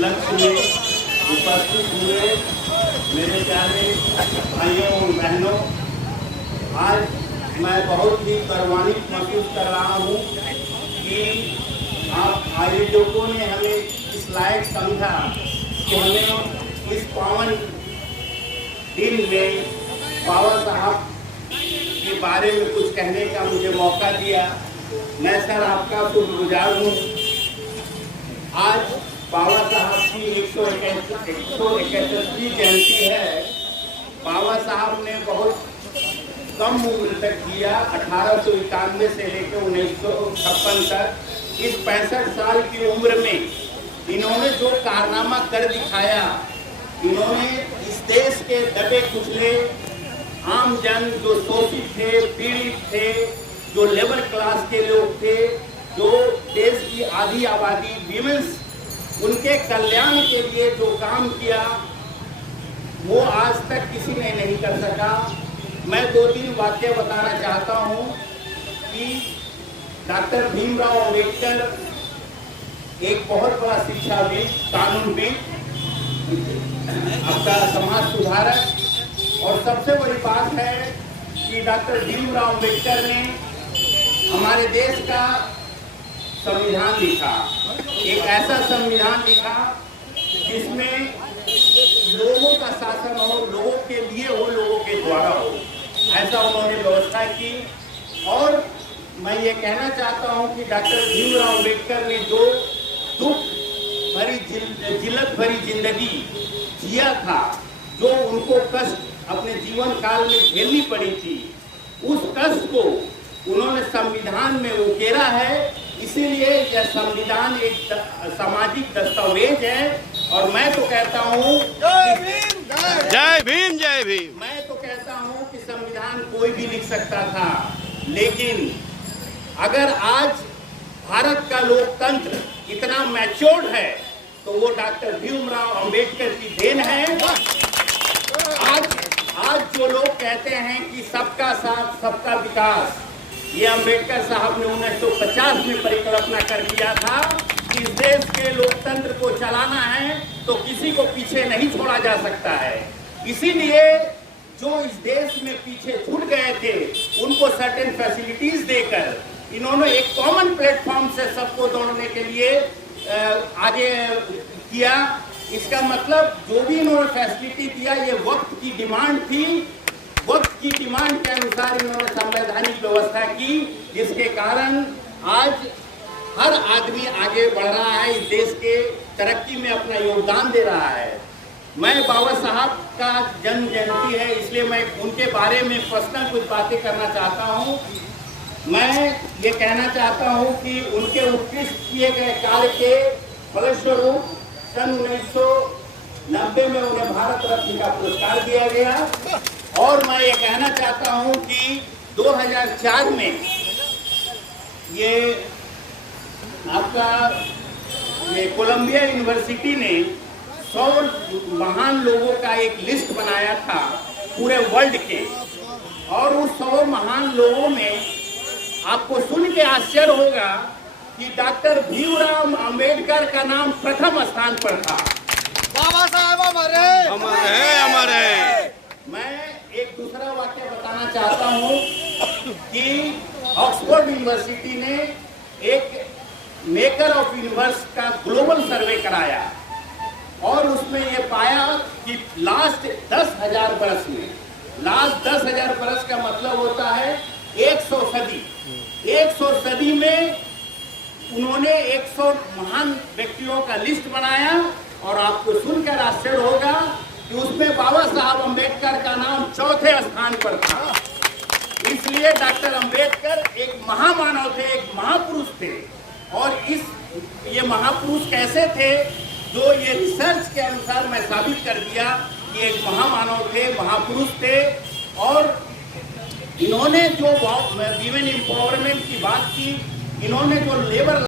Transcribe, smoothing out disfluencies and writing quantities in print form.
उपलक्ष्य में उपस्थित हुए मेरे प्यारे भाइयों और बहनों, आज मैं बहुत ही गर्वान्वित महसूस कर रहा हूँ कि आप आयोजकों ने हमें इस लायक समझा कि हमें इस पावन दिन में बाबा साहब के बारे में कुछ कहने का मुझे मौका दिया। मैं सर आपका शुक्रगुजार हूँ। आज बाबा साहब की 171वीं जयंती है। बाबा साहब ने बहुत कम उम्र तक जिया, 1891 से लेकर 1956 तक। इस 65 साल की उम्र में इन्होंने जो कारनामा कर दिखाया, इन्होंने इस देश के दबे कुचले आम जन जो शोषित थे, पीड़ित थे, जो लेबर क्लास के लोग थे, जो देश की आधी आबादी वीमेंस, उनके कल्याण के लिए जो काम किया वो आज तक किसी ने नहीं कर सका। मैं 2-3 वाक्य बताना चाहता हूँ कि डॉक्टर भीमराव अंबेडकर एक बहुत बड़ा शिक्षाविद, कानूनविद, आपका समाज सुधारक, और सबसे बड़ी बात है कि डॉक्टर भीमराव अंबेडकर ने हमारे देश का संविधान लिखा। एक ऐसा संविधान लिखा जिसमें लोगों का शासन हो, लोगों के लिए हो, लोगों के द्वारा हो, ऐसा उन्होंने व्यवस्था की। और मैं ये कहना चाहता हूँ कि डॉक्टर भीमराव अंबेडकर ने जो दुख भरी जिल्लत भरी जिंदगी जिया था, जो उनको कष्ट अपने जीवन काल में झेलनी पड़ी थी, उस कष्ट को उन्होंने संविधान में उकेरा है। इसीलिए यह संविधान एक सामाजिक दस्तावेज है। और मैं तो कहता हूँ जय भीम, जय भीम। मैं तो कहता हूँ कि संविधान कोई भी लिख सकता था, लेकिन अगर आज भारत का लोकतंत्र इतना मैच्योर्ड है तो वो डॉक्टर भीमराव अंबेडकर की देन है। आज जो लोग कहते हैं कि सबका साथ सबका विकास, ये अंबेडकर साहब ने 1950 में परिकल्पना कर दिया था कि इस देश के लोकतंत्र को चलाना है तो किसी को पीछे नहीं छोड़ा जा सकता है। इसीलिए जो इस देश में पीछे छूट गए थे उनको सर्टेन फैसिलिटीज देकर इन्होंने एक कॉमन प्लेटफॉर्म से सबको दौड़ने के लिए आगे किया। इसका मतलब जो भी इन्होंने फैसिलिटी दिया, ये वक्त की डिमांड थी। वक्त की डिमांड के अनुसार इन्होंने संवैधानिक व्यवस्था की, जिसके कारण आज हर आदमी आगे बढ़ रहा है, इस देश के तरक्की में अपना योगदान दे रहा है। मैं बाबा साहब का जन्म जयंती है, इसलिए मैं उनके बारे में पर्सनल कुछ बातें करना चाहता हूँ। मैं ये कहना चाहता हूँ कि उनके उत्कृष्ट किए गए कार्य के फलस्वरूप सन 1990 में उन्हें भारत रत्न का पुरस्कार दिया गया। और मैं ये कहना चाहता हूँ कि 2004 में ये आपका ये कोलंबिया यूनिवर्सिटी ने 100 महान लोगों का एक लिस्ट बनाया था पूरे वर्ल्ड के, और उस 100 महान लोगों में आपको सुन के आश्चर्य होगा कि डॉक्टर भीमराव अंबेडकर का नाम प्रथम स्थान पर था। बाबा साहब हमारे। मैं एक दूसरा वाक्य बताना चाहता हूँ कि ऑक्सफोर्ड यूनिवर्सिटी ने एक मेकर ऑफ यूनिवर्स का ग्लोबल सर्वे कराया और उसमें ये पाया कि लास्ट 10,000 बरस में, लास्ट 10,000 बरस का मतलब होता है 100 सदी, 100 सदी में उन्होंने 100 महान व्यक्तियों का लिस्ट बनाया। और आपको सुनकर आश्चर्य होगा कि उसमें बाबा साहब अंबेडकर का नाम 4थे स्थान पर था। इसलिए डॉक्टर अंबेडकर एक महामानव थे, एक महापुरुष थे। और ये महापुरुष कैसे थे, जो ये रिसर्च के अनुसार मैं साबित कर दिया कि एक महामानव थे, महापुरुष थे। और इन्होंने जो वीमेन एम्पावरमेंट की बात की, इन्होंने जो लेबर